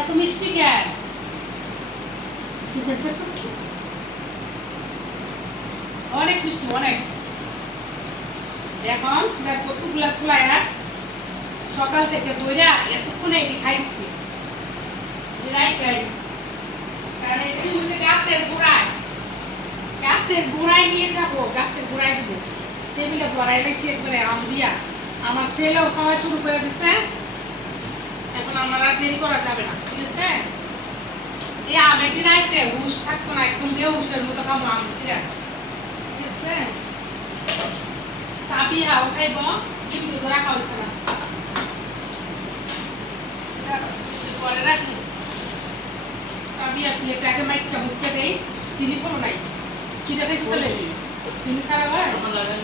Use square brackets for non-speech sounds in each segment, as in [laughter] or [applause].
এত মিষ্টি কেন? অনেক মিষ্টি, অনেক। এখন কতগুলা স্লাইয়ার সকাল থেকে দইরা এতক্ষণে এটি খাইছি। রাইট কারণ এটা হচ্ছে গাছের গোড়ায়। গাছের গোড়ায় নিয়ে যাব, গাছের গোড়ায় দিব। টেবিলে ভরাই রাখছি একবারে আম দিয়া। আমার ছেলেও খাওয়া শুরু করে দিচ্ছে আমার আর দেরি করা যাবে না ঠিক আছে? এই আমের দিন আইসে হুশ থাকতো না একদম বেহুশের মতো খাব আম ঠিক আছে? সাবি হাও খাইব কিন্তু ধরা খাওয়াইছে না। পরে রাখি। সাবি প্লেট আগে মাইকটা মুখকে দেই চিনি কোনো নাই। চিনি খাইছি তাহলে? চিনি আমার লাগাই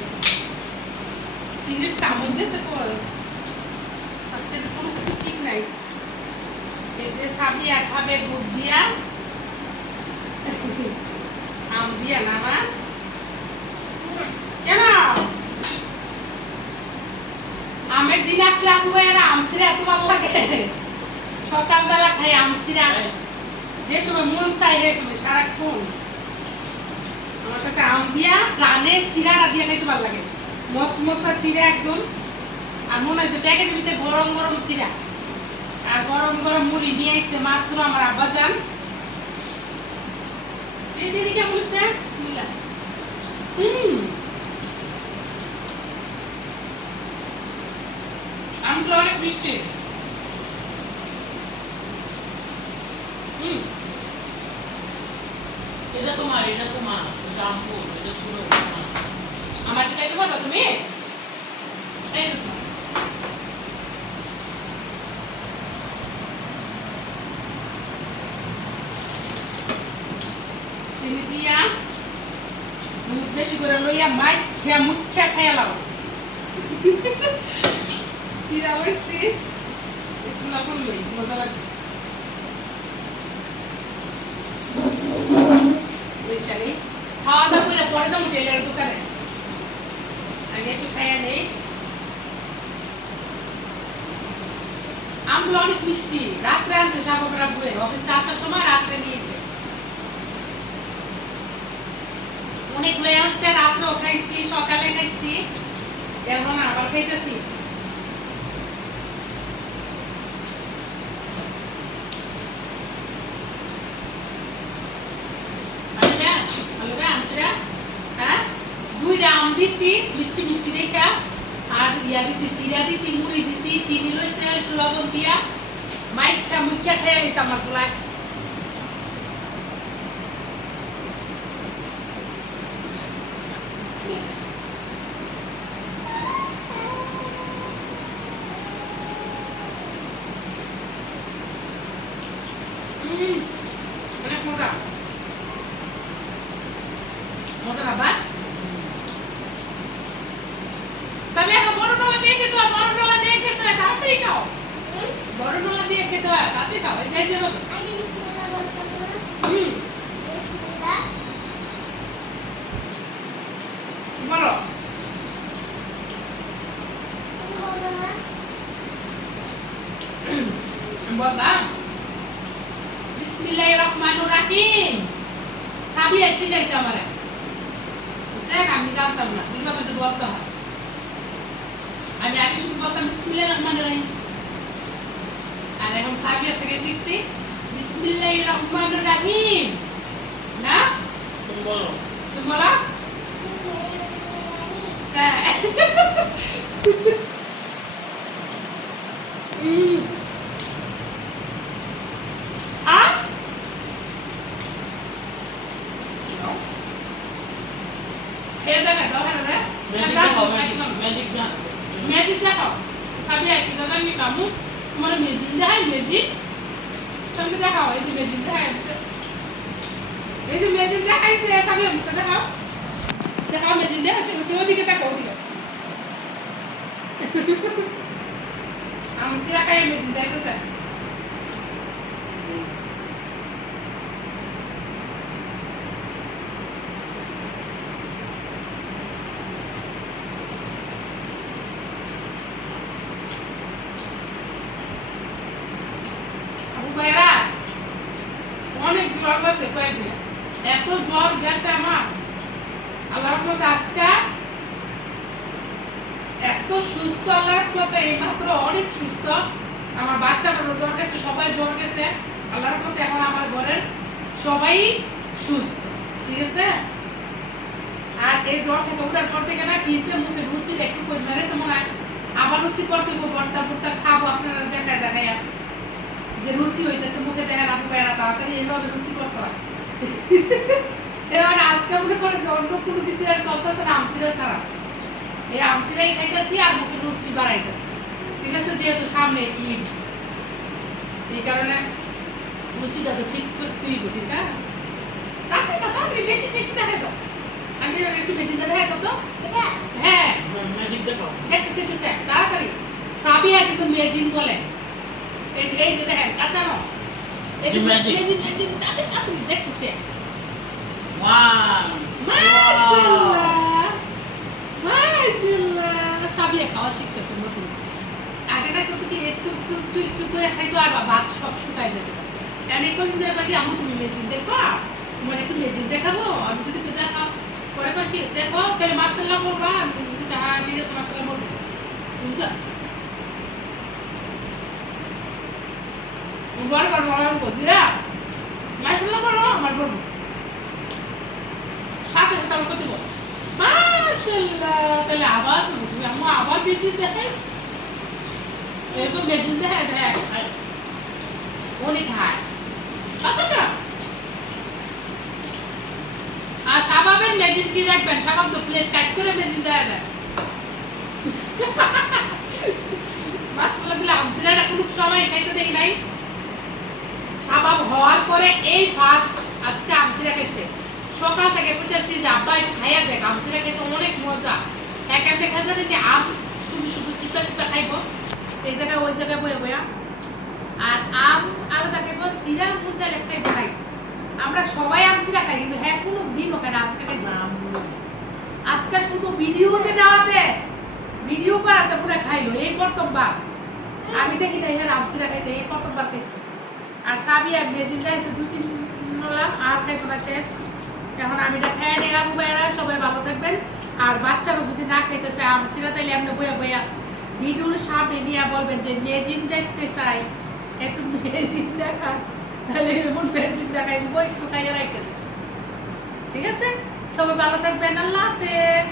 সিলের চামচ গেছে কই? আজকে তো কোনো কিছু সাবি আর খাবে দুধ দিয়া, আম দিয়া না কেন? আমের দিন আসলে আপু ভাইয়েরা আম এত ভালো লাগে। সকালবেলা খাই আম ছিঁড়া। যে সময় মন চাই সে সময় সারাক্ষণ আমার কাছে আম দিয়া, প্রাণের চিরাটা দিয়ে খাইতে ভালো লাগে। মশমশা চিরা একদম। আর মনে হয় যে প্যাকেটের ভিতরে গরম গরম চিরা আর গরম গরম মুড়ি নিয়ে আইছে মাত্র আমার আব্বা যান এই দিদি কেমন হচ্ছে বিসমিল্লাহ। হুম। আমগুলো অনেক মিষ্টি। হুম। এটা তোমার এটা তোমার এটা আমপুর এটা ছিল আমার খাইতে পারো তুমি এই দেখো। চিনি দিয়া মুখ বেশি করে লইয়া মাই খেয়া খাইয়া লাও। চিরা একটু লই, মজা লাগে খাওয়া দাওয়া করে পরে যাব টেলারের দোকানে। আগে একটু খাইয়া নেই। আমগুলো অনেক মিষ্টি। রাত্রে আনছে সাপরা বুয়ে অফিসে আসার সময় রাত্রে নিয়েছে অনেক লয়ে আনছে, রাত্রেও খাইছি, সকালে খাইছি। এখন আবার খাইতেছি? হ্যাঁ? দুইটা আম দিছি, মিষ্টি মিষ্টি দেখা। আর ইয়া দিছি চিরা দিছি, মুড়ি দিছি, চিনি লইছে, একটু লবণ দিয়া। মাইখা মুখা খেয়ে নিছে আমার পোলায়। হুম অনেক মজা মজা না বা সবে এখন বড় নলা দিয়ে খেতে হয় বড় নলা দিয়ে খেতে হয় তাড়াতাড়ি খাও বড় নলা দিয়ে খেতে হয় তাড়াতাড়ি খাও এই যে এই যে বাবা। আগে বিসমিল্লাহ বলতাম না হুম বিসমিল্লাহ রহমানির রহিম সাবি এসে গেছে আমারে। বুঝছেন? আমি জানতাম না। এইভাবে যে বলতে হয়। আমি আগে শুধু বলতাম বিসমিল্লাহির রহমানির রহিম আর এখন সাবিয়া থেকে শিখছি বিসমিল্লাহির রহমানির রহিম না? তুমি বলো। তুমি বলো [laughs] হ্যাঁ উম আর খেয়ে দেখা দাও হ্যাঁ রে ম্যাজিক দেখাও ম্যাজিক ম্যাজিক জান ম্যাজিক দেখাও সাবিয়া, কি দাদা নি কামু? তোমার ম্যাজিক দেখাই ম্যাজিক সঙ্গে দেখাও, এই যে ম্যাজিক দেখাই এই যে ম্যাজিক দেখাইছে সাবিয়া, মুখটা দেখাও। দেখাও ম্যাজিক দেখাও তুমি ওদিকে তাকাও ওদিকে। আমি চিরা খাই দেখাইতেছে। কয়রা অনেক জ্বর গেছে কয়েকদিন। এত জ্বর গেছে আমার। আল্লাহর রহমতে আজকে এত সুস্থ আল্লাহর রহমতে এই মাত্র অনেক সুস্থ। আমার বাচ্চাটারও জ্বর গেছে, সবাই জ্বর গেছে। আল্লাহর রহমতে এখন আমার ঘরের সবাই সুস্থ। ঠিক আছে? আর এই জ্বর থেকে উঠার পর থেকে না কিসে মুখে রুচির একটু কমে গেছে মনে হয়। আবার রুচি করতে বর্তা বর্তা খাব আপনারা দেখায় দেখায়। যে রুচি হইতেছে মুখে দেখেন আপনি এরা তাড়াতাড়ি এইভাবে রুচি করতে হয়। [laughs] এবার আজকে মনে করে অন্য কোনো কিছু আর চলতেছে না আমসিরা ছাড়া। এই আমসিরাই খাইতেছি আর মুখে রুচি বাড়াইতেছি। ঠিক আছে যেহেতু সামনে ঈদ এই কারণে রুচিটা তো ঠিক করতেই ঠিক আছে? তাড়াতাড়ি দাও, তাড়াতাড়ি বেচিটা একটু দেখাই দাও। আন্টি একটু বেচিটা দেখাই দাও তো। হ্যাঁ। দেখাও। দেখতেছে দেখতেছে। তাড়াতাড়ি। সাবিয়া কিন্তু মেজিন বলে। এই যে এই যে দেখেন কাঁচানো এই যে জি, magic. মেজিন মেজিন তাড়াতাড়ি তাড়াতাড়ি দেখতেছে ওয়াও মাশাআল্লাহ মাশাআল্লাহ সাবিয়া খাওয়া শিখতেছে নতুন আগে না করতে কি একটু একটু একটু একটু করে খাইতো আর ভাত সব শুকায় যেত কারণ এই কদিন ধরে কয়েক আমি তুমি মেজিন দেখবা তোমার একটু মেজিন দেখাবো আমি যদি দেখাও পরে করে কি দেখো তাহলে মার্শাল্লাহ বলবা আমি যদি হ্যাঁ ঠিক আছে মার্শাল্লাহ বলব কিন্তু বারবার বলার বদিরা। মার্শাল্লাহ বলো আমার বলব সাথে সাথে আমাকে দেবো। মাশাআল্লাহ, তাহলে আবার আম্মু, আবার বেজিন দেখে? এরকম বেজিন দেখে, দেখ অনেক হায় কতটা আর শাবাবের মেজিন কি রাখবেন শাবাব তো প্লেট কাট করে মেজিন দেয়া দেয় মাশাআল্লাহ দিলে আমসিরাটা কোনো সময় খাইতে দেখি নাই। শাবাব হওয়ার পরে এই ফার্স্ট আজকে আমসিরা খাইছে। সকাল থেকে কইতেছি যে, আব্বা, একটু খাইয়া দেখ আমসিরা খেতে অনেক মজা। এক একটা খাইছে নাকি আম শুধু শুধু চিপা চিপা খাইবো। এই জায়গায়, ওই জায়গায় বয়ে বয়া আর আম আলাদা খাইবো চিরা মুচার একটাই খাই আমরা সবাই আম চিরা খাই, কিন্তু হ্যাঁ কোনো দিন ওখানে আজকে আজকে শুধু ভিডিওতে নেওয়াতে ভিডিও করাতে পুরো খাইলো, এই প্রথমবার। আমি দেখি না হ্যাঁ আম চিরা খাইতে, এই প্রথমবার খাইছি। আর সাবি আর বেজিন যাইছে দু তিন নিলাম আর না শেষ। এখন আমি এটা খাই নিলাম বাইরা সবাই ভালো থাকবেন। আর বাচ্চারা যদি না খাইতেছে আম চিরা তাইলে এমনি বইয়া বইয়া ভিডিওর সামনে নিয়ে বলবেন যে, মেজিন দেখতে চাই। একটু মেজিন দেখা তাহলে এমন মেজিন দেখাই দিব একটু খাইয়ে রাখতে ঠিক আছে? সবাই ভালো থাকবেন, আল্লাহ হাফেজ।